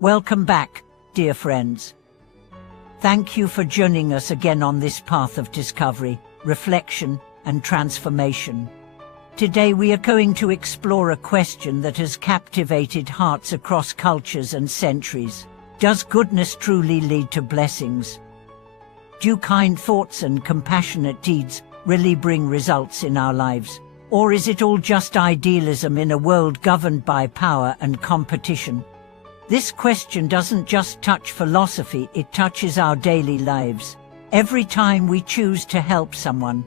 Welcome back, dear friends. Thank you for joining us again on this path of discovery, reflection, and transformation. Today we are going to explore a question that has captivated hearts across cultures and centuries. Does goodness truly lead to blessings? Do kind thoughts and compassionate deeds really bring results in our lives? Or is it all just idealism in a world governed by power and competition? This question doesn't just touch philosophy, it touches our daily lives. Every time we choose to help someone,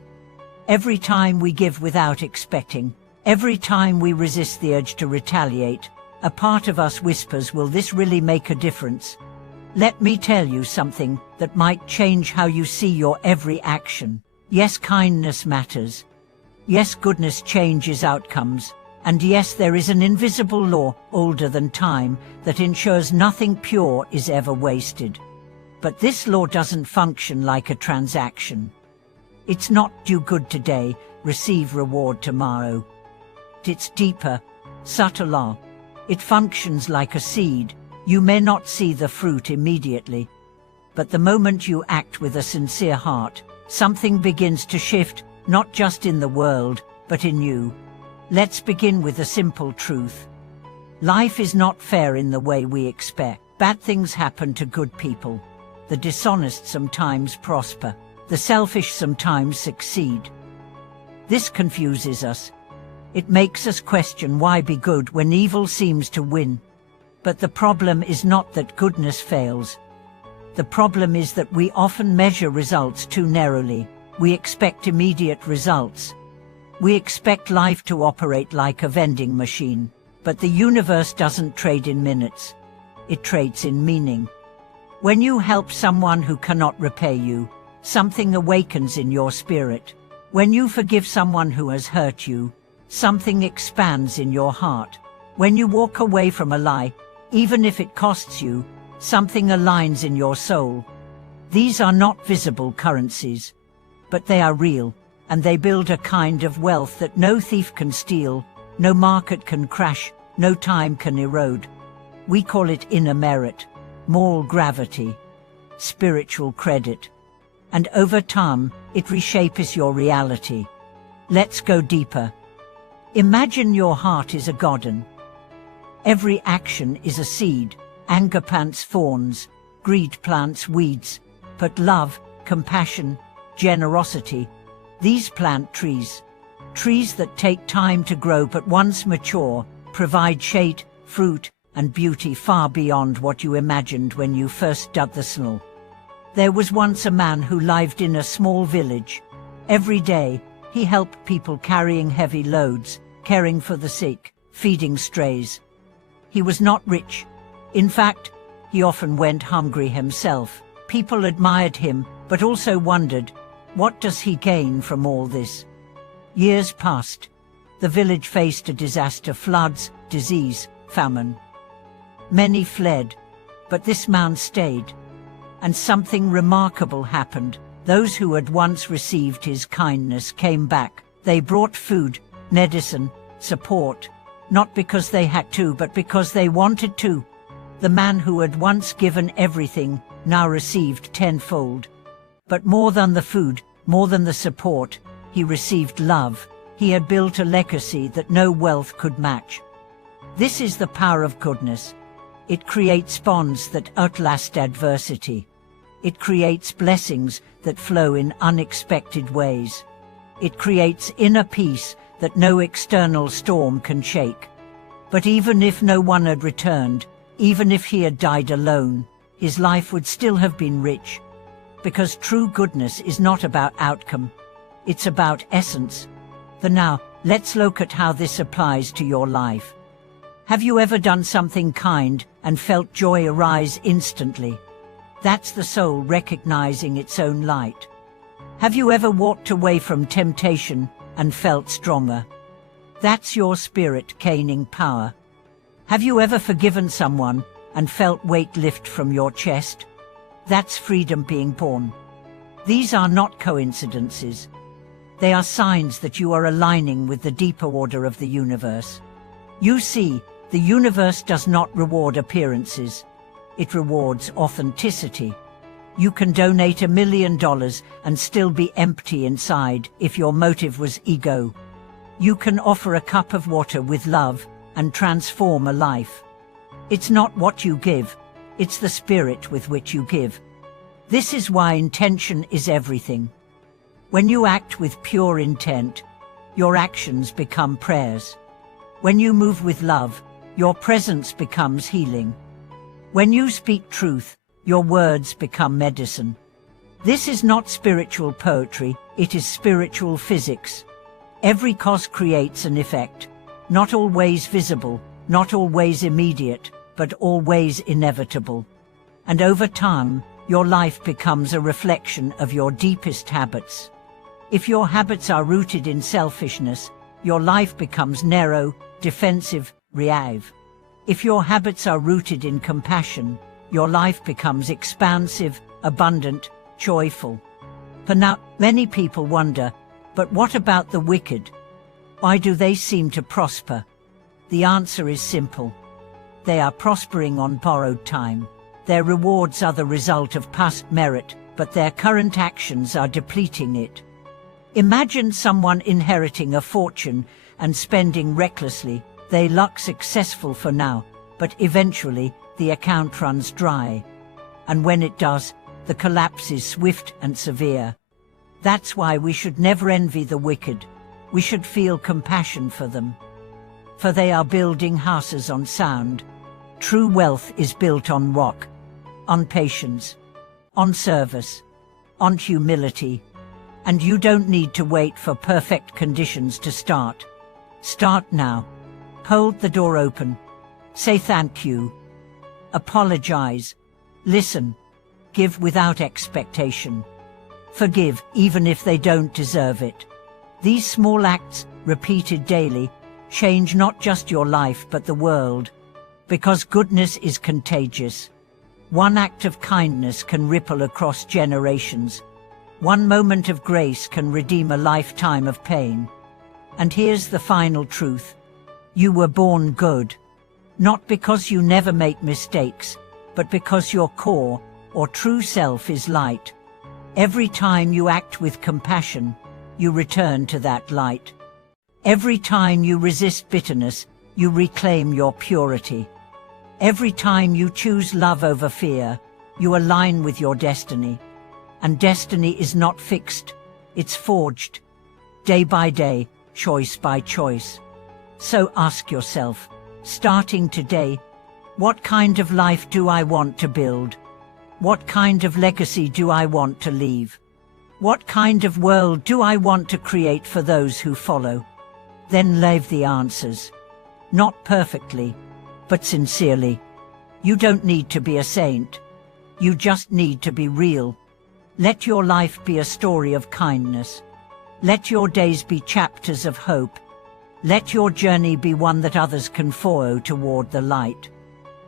every time we give without expecting, every time we resist the urge to retaliate, a part of us whispers, will this really make a difference? Let me tell you something that might change how you see your every action. Yes, kindness matters. Yes, goodness changes outcomes. And yes, there is an invisible law, older than time, that ensures nothing pure is ever wasted. But this law doesn't function like a transaction. It's not do good today, receive reward tomorrow. It's deeper, subtler. It functions like a seed. You may not see the fruit immediately, but the moment you act with a sincere heart, something begins to shift, not just in the world, but in you. Let's begin with a simple truth. Life is not fair in the way we expect. Bad things happen to good people. The dishonest sometimes prosper. The selfish sometimes succeed. This confuses us. It makes us question why be good when evil seems to win. But the problem is not that goodness fails. The problem is that we often measure results too narrowly. We expect immediate results. We expect life to operate like a vending machine. But the universe doesn't trade in minutes. It trades in meaning. When you help someone who cannot repay you, something awakens in your spirit. When you forgive someone who has hurt you, something expands in your heart. When you walk away from a lie, even if it costs you, something aligns in your soul. These are not visible currencies, but they are real, and they build a kind of wealth that no thief can steal, no market can crash, no time can erode. We call it inner merit, moral gravity, spiritual credit. And over time, it reshapes your reality. Let's go deeper. Imagine your heart is a garden. Every action is a seed. Anger plants thorns, greed plants weeds, but love, compassion, generosity, these plant trees. Trees that take time to grow but once mature, provide shade, fruit, and beauty far beyond what you imagined when you first dug the soil. There was once a man who lived in a small village. Every day, he helped people carrying heavy loads, caring for the sick, feeding strays. He was not rich. In fact, he often went hungry himself. People admired him, but also wondered, what does he gain from all this? Years passed. The village faced a disaster: floods, disease, famine. Many fled, but this man stayed. And something remarkable happened. Those who had once received his kindness came back. They brought food, medicine, support, not because they had to, but because they wanted to. The man who had once given everything now received tenfold. But more than the food, more than the support, he received love. He had built a legacy that no wealth could match. This is the power of goodness. It creates bonds that outlast adversity. It creates blessings that flow in unexpected ways. It creates inner peace that no external storm can shake. But even if no one had returned, even if he had died alone, his life would still have been rich. Because true goodness is not about outcome. It's about essence. For now, let's look at how this applies to your life. Have you ever done something kind and felt joy arise instantly? That's the soul recognizing its own light. Have you ever walked away from temptation and felt stronger? That's your spirit gaining power. Have you ever forgiven someone and felt weight lift from your chest? That's freedom being born. These are not coincidences. They are signs that you are aligning with the deeper order of the universe. You see, the universe does not reward appearances. it rewards authenticity. You can donate $1 million and still be empty inside if your motive was ego. You can offer a cup of water with love and transform a life. It's not what you give, it's the spirit with which you give. This is why intention is everything. When you act with pure intent, your actions become prayers. When you move with love, your presence becomes healing. When you speak truth, your words become medicine. This is not spiritual poetry, it is spiritual physics. Every cause creates an effect, not always visible, not always immediate, but always inevitable. And over time, your life becomes a reflection of your deepest habits. If your habits are rooted in selfishness, your life becomes narrow, defensive, reactive. If your habits are rooted in compassion, your life becomes expansive, abundant, joyful. For now, many people wonder, but what about the wicked? Why do they seem to prosper? The answer is simple. They are prospering on borrowed time. Their rewards are the result of past merit, but their current actions are depleting it. Imagine someone inheriting a fortune and spending recklessly. They look successful for now, but eventually the account runs dry. And when it does, the collapse is swift and severe. That's why we should never envy the wicked. We should feel compassion for them. For they are building houses on sand. True wealth is built on rock, on patience, on service, on humility. And you don't need to wait for perfect conditions to start. Start now. Hold the door open. Say thank you. Apologize. Listen. Give without expectation. Forgive even if they don't deserve it. These small acts, repeated daily, change not just your life but the world. Because goodness is contagious. One act of kindness can ripple across generations. One moment of grace can redeem a lifetime of pain. And here's the final truth. You were born good. Not because you never make mistakes, but because your core, or true self, is light. Every time you act with compassion, you return to that light. Every time you resist bitterness, you reclaim your purity. Every time you choose love over fear, you align with your destiny. And destiny is not fixed, it's forged. Day by day, choice by choice. So ask yourself, starting today, what kind of life do I want to build? What kind of legacy do I want to leave? What kind of world do I want to create for those who follow? Then leave the answers. Not perfectly, but sincerely. You don't need to be a saint. You just need to be real. Let your life be a story of kindness. Let your days be chapters of hope. Let your journey be one that others can follow toward the light.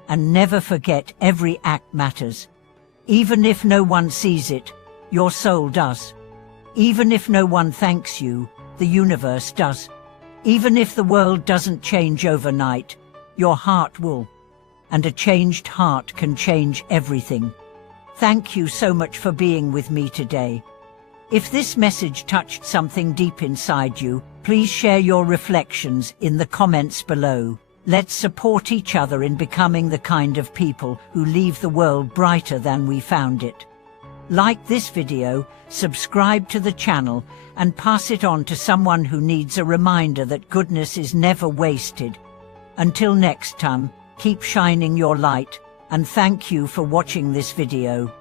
And never forget, every act matters. Even if no one sees it, your soul does. Even if no one thanks you, the universe does. Even if the world doesn't change overnight, your heart will. And a changed heart can change everything. Thank you so much for being with me today. If this message touched something deep inside you, please share your reflections in the comments below. Let's support each other in becoming the kind of people who leave the world brighter than we found it. Like this video, subscribe to the channel, and pass it on to someone who needs a reminder that goodness is never wasted. Until next time, keep shining your light, and thank you for watching this video.